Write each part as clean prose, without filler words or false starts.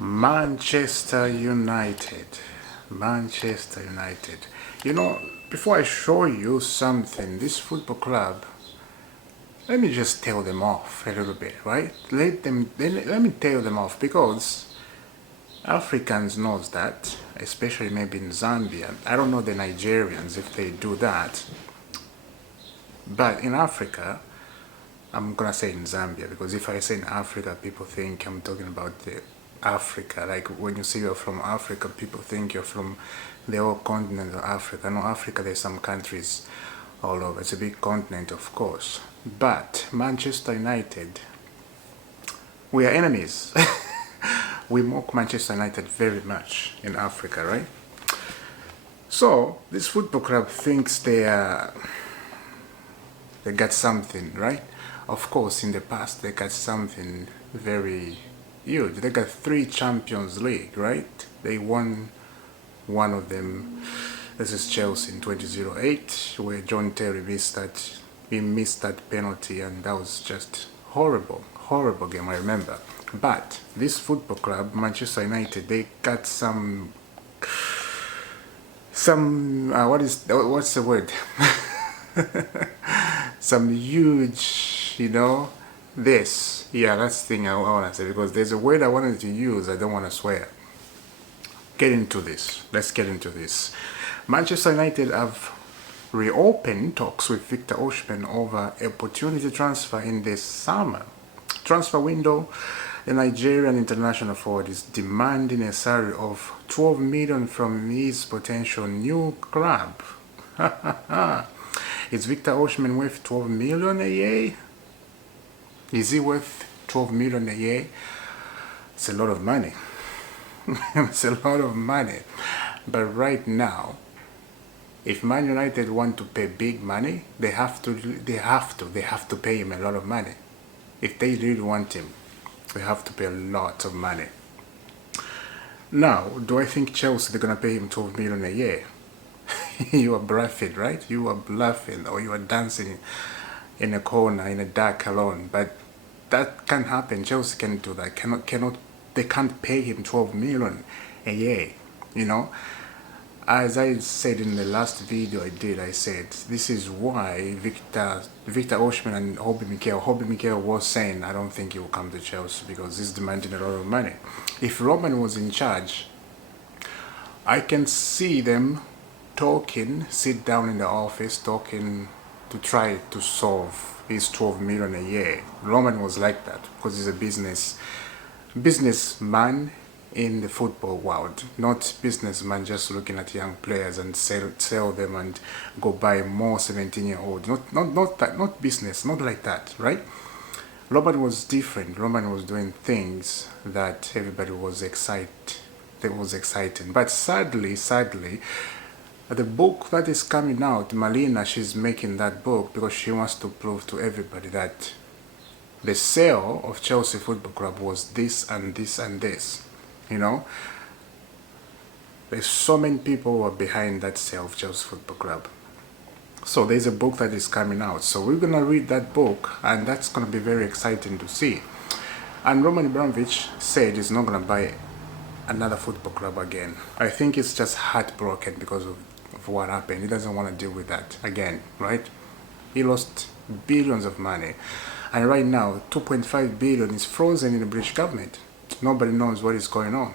Manchester United. Manchester United. You know, before I show you something, this football club, let me just tell them off a little bit, right? Let me tell them off because Africans knows that, especially maybe in Zambia. I don't know the Nigerians if they do that. But in Africa, I'm gonna say in Zambia because if I say in Africa, people think I'm talking about the Africa. Like when you say you're from Africa, people think you're from the whole continent of Africa. No, Africa, there's some countries all over. It's a big continent, of course. But Manchester United, we are enemies. We mock Manchester United very much in Africa, right? So this football club thinks they got something, right? Of course, in the past they got something very huge. They got 3 Champions League, right? They won one of them. This is Chelsea in 2008, where John Terry missed that penalty, and that was just horrible game, I remember. But this football club, Manchester United, they got some what's the word? Some huge, that's the thing I want to say, because there's a word I wanted to use, I don't want to swear. Let's get into this. Manchester United have reopened talks with Victor Osimhen over opportunity transfer in the summer transfer window. The Nigerian international forward is demanding a salary of 12 million from his potential new club. Is Victor Osimhen worth 12 million a year? Is he worth 12 million a year? It's a lot of money. It's a lot of money. But right now, if Man United want to pay big money, they have to pay him a lot of money. If they really want him, they have to pay a lot of money. Now, do I think Chelsea, they're going to pay him 12 million a year? You are bluffing, right? You are bluffing, or you are dancing in a corner, in a dark alone. But that can't happen. Chelsea can't do that. They can't pay him 12 million a year, As I said in the last video I said, this is why Victor Osimhen and Hobby Mikel was saying, I don't think he will come to Chelsea because he's demanding a lot of money. If Roman was in charge, I can see them sit down in the office talking to try to solve his 12 million a year. Roman was like that because he's a businessman in the football world, not businessman just looking at young players and sell them and go buy more 17-year-olds. Not business, not like that, right? Roman was different. Roman was doing things that everybody was excited. That was exciting. But sadly, the book that is coming out, Malina, she's making that book because she wants to prove to everybody that the sale of Chelsea Football Club was this and this and this. There's so many people who are behind that sale of Chelsea Football Club. So there's a book that is coming out. So we're going to read that book, and that's going to be very exciting to see. And Roman Abramovich said he's not going to buy another football club again. I think it's just heartbroken because of what happened. He doesn't want to deal with that again, right? He lost billions of money. And right now, 2.5 billion is frozen in the British government. Nobody knows what is going on.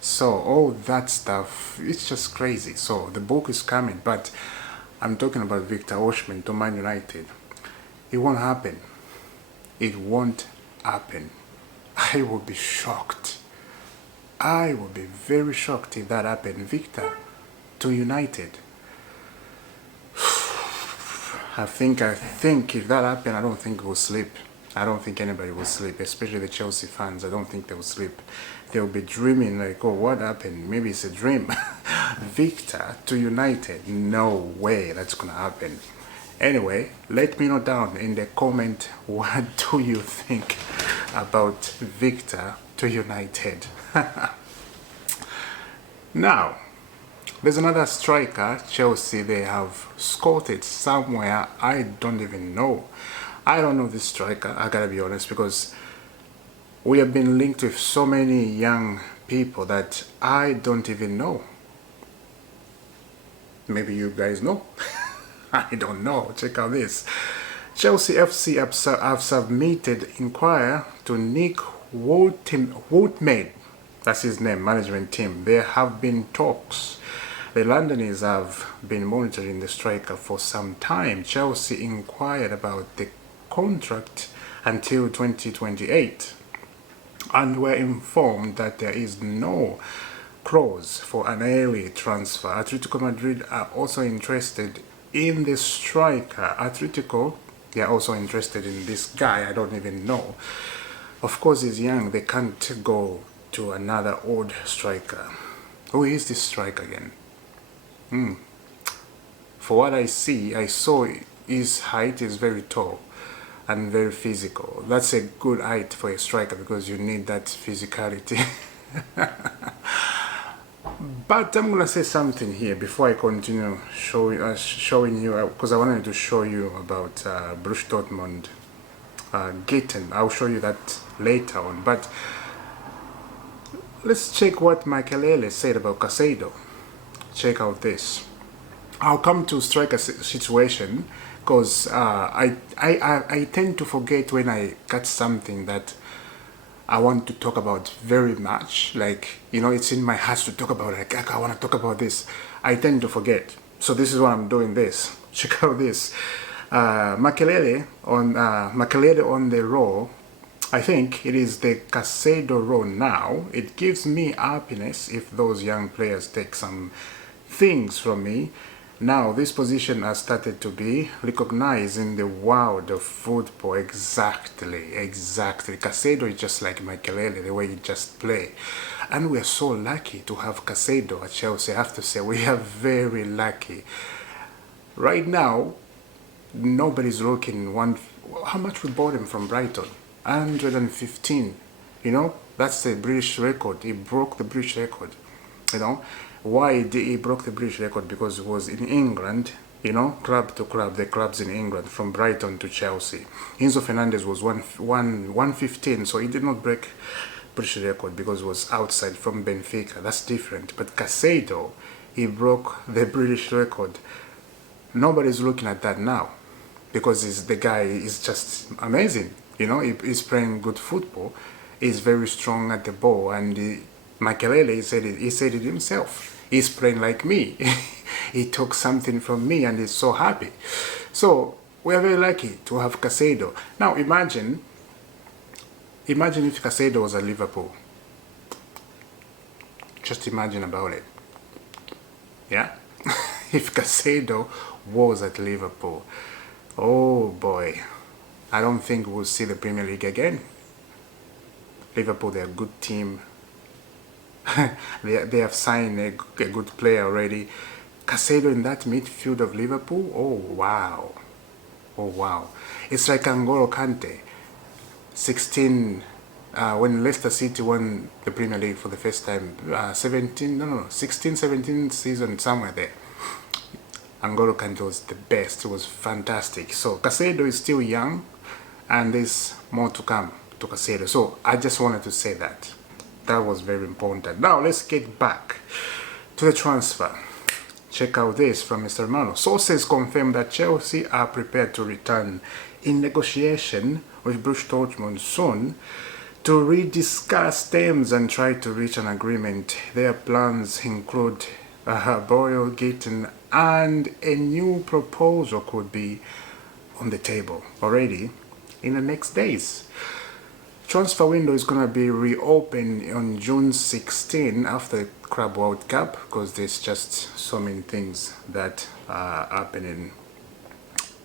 So all that stuff, it's just crazy. So the book is coming, but I'm talking about Victor Osimhen to Man United. It won't happen. It won't happen. I will be shocked. I will be very shocked if that happened. Victor to United. I think if that happened, I don't think we'll sleep. I don't think anybody will sleep, especially the Chelsea fans. I don't think they will sleep. They'll be dreaming like, oh, what happened? Maybe it's a dream. Victor to United. No way that's going to happen. Anyway, let me know down in the comment, what do you think about Victor to United? Now, there's another striker, Chelsea, they have scouted somewhere. I don't even know. I don't know this striker, I gotta be honest, because We have been linked with so many young people that I don't even know. Maybe you guys know. I don't know. Check out this. Chelsea FC have submitted inquiry to Nick WOLTEMADE. That's his name, management team. There have been talks. The Londoners have been monitoring the striker for some time. Chelsea inquired about the contract until 2028 and were informed that there is no clause for an early transfer. Atletico Madrid are also interested in the striker. Atletico, they are also interested in this guy. I don't even know. Of course, he's young. They can't go to another old striker. Who is this striker again? For what I saw his height is very tall and very physical. That's a good height for a striker because you need that physicality. But I'm gonna say something here before I continue showing you, because I wanted to show you about Borussia Dortmund, GITTENS. I'll show you that later on. But let's check what Michael said about Caicedo. Check out this. I'll come to striker situation because I tend to forget when I got something that I want to talk about very much. Like, you know, it's in my heart to talk about it. Like, I want to talk about this. I tend to forget. So this is why I'm doing this. Check out this. Makelele on the roll. I think it is the Caicedo role now. It gives me happiness if those young players take some things from me. Now this position has started to be recognized in the world of football. Exactly. Caicedo is just like Makelele, the way he just play. And we are so lucky to have Caicedo at Chelsea. I have to say, we are very lucky. Right now, nobody's looking how much we bought him from Brighton? 115. You know, that's the British record. He broke the British record. You know, why did he broke the British record? Because it was in England, you know, club to club, the clubs in England, from Brighton to Chelsea. Enzo Fernandez was 115, so he did not break British record because it was outside from Benfica. That's different. But Caicedo, he broke the British record. Nobody's looking at that now because the guy is just amazing. You know, he's playing good football. He's very strong at the ball, and Makelele, he said it himself. He's playing like me. He took something from me and he's so happy. So we are very lucky to have Caicedo. Now imagine if Caicedo was at Liverpool. Just imagine about it. Yeah? If Caicedo was at Liverpool. Oh boy. I don't think we'll see the Premier League again. Liverpool, they're a good team. they have signed a good player already. Caicedo in that midfield of Liverpool. Oh wow. It's like N'Golo Kante 16 when Leicester City won the Premier League for the first time. 16 17 season, somewhere there. N'Golo Kante was the best. It was fantastic. So Caicedo is still young and there's more to come to Caicedo. So I just wanted to say that. That was very important. Now let's get back to the transfer. Check out this from Mr. Mano. Sources confirm that Chelsea are prepared to return in negotiation with Borussia Dortmund soon to rediscuss terms and try to reach an agreement. Their plans include Boyle, Gittens, and a new proposal could be on the table already in the next days. Transfer window is going to be reopened on June 16 after the Club World Cup because there's just so many things that are happening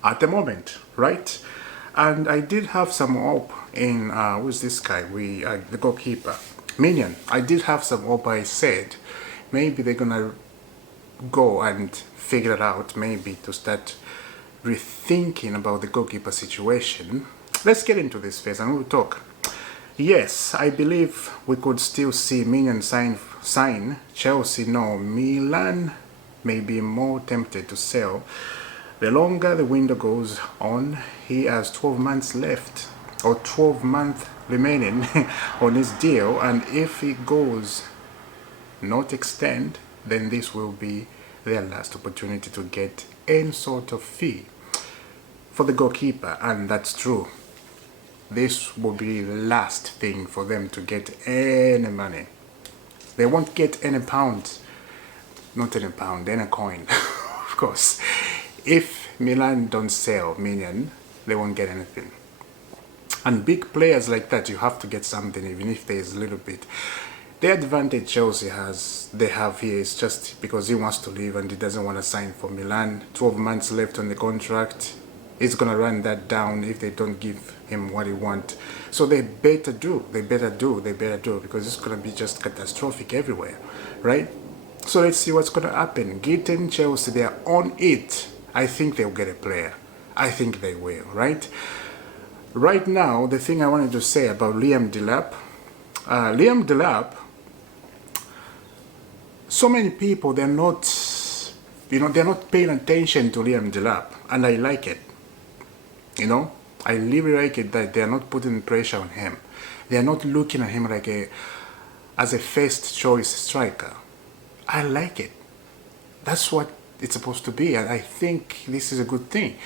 at the moment, right? And I did have some hope in, who's this guy? The goalkeeper, Minion. I did have some hope. I said maybe they're going to go and figure it out, maybe to start rethinking about the goalkeeper situation. Let's get into this phase and we'll talk. Yes, I believe we could still see Minion sign Chelsea. No, Milan may be more tempted to sell. The longer the window goes on, he has 12 months left, or 12 months remaining on his deal, and if he goes not extend, then this will be their last opportunity to get any sort of fee for the goalkeeper. And that's true. This will be the last thing for them to get any money. They won't get any pounds, not any pound, any coin. Of course, if Milan don't sell Minion, they won't get anything. And big players like that, you have to get something, even if there is a little bit. The advantage Chelsea they have here is just because he wants to leave and he doesn't want to sign for Milan. 12 months left on the contract. He's going to run that down if they don't give him what he wants. So they better do, because it's going to be just catastrophic everywhere, right? So let's see what's going to happen. Gittens, Chelsea, they are on it. I think they'll get a player. I think they will, right? Right now, the thing I wanted to say about Liam Delap. Liam Delap, so many people, they're not paying attention to Liam Delap, and I like it. I really like it that they're not putting pressure on him. They're not looking at him like as a first choice striker. I like it. That's what it's supposed to be, and I think this is a good thing.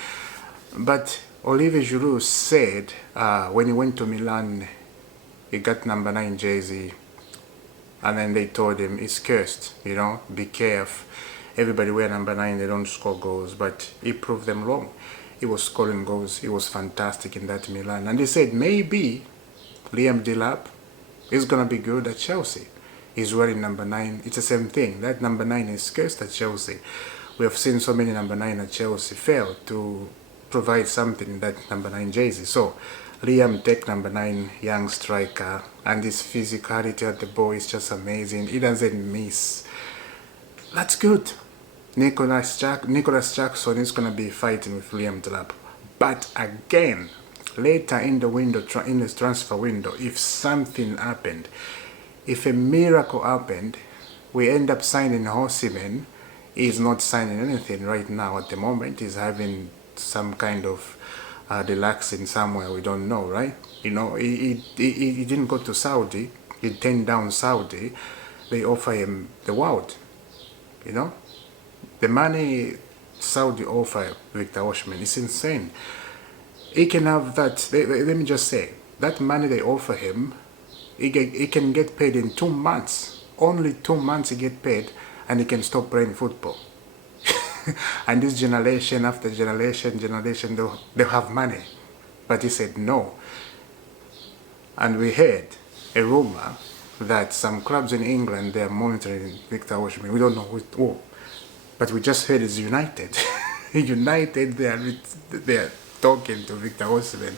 But Olivier Giroud said when he went to Milan, he got number 9 jersey, and then they told him it's cursed, be careful. Everybody wear number 9, they don't score goals, but he proved them wrong. He was scoring goals. He was fantastic in that Milan. And they said maybe Liam Delap is going to be good at Chelsea. He's wearing number 9. It's the same thing. That number 9 is cursed at Chelsea. We have seen so many number 9 at Chelsea fail to provide something in that number 9 jersey. So Liam take number 9, young striker, and his physicality at the ball is just amazing. He doesn't miss. That's good. Nicholas Jackson is going to be fighting with Liam Delap. But again, later in the window, in this transfer window, if something happened, if a miracle happened, we end up signing OSIMHEN. He's not signing anything right now at the moment. He's having some kind of relaxing somewhere, we don't know, right? He didn't go to Saudi. He turned down Saudi. They offer him the world, The money Saudi offer Victor Osimhen is insane. He can have that. Let me just say, that money they offer him, he can get paid in 2 months. Only 2 months he get paid, and he can stop playing football. And this generation after generation, they'll have money. But he said no. And we heard a rumor that some clubs in England, they are monitoring Victor Osimhen. We don't know who. But we just heard it's United. United, they are talking to Victor Osimhen.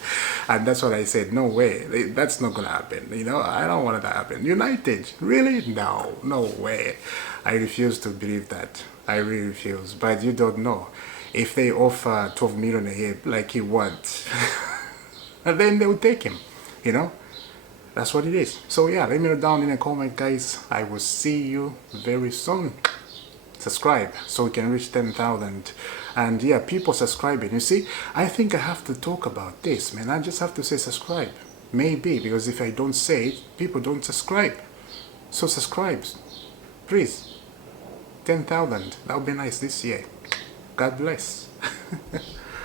And that's what I said, no way. That's not going to happen. I don't want that to happen. United, really? No way. I refuse to believe that. I really refuse. But you don't know. If they offer 12 million a year like he wants, then they will take him. That's what it is. So yeah, let me know down in the comment, guys. I will see you very soon. Subscribe so we can reach 10,000. And yeah, people subscribing. You see, I think I have to talk about this, man. I just have to say subscribe. Maybe, because if I don't say it, people don't subscribe. So subscribe, please. 10,000. That would be nice this year. God bless.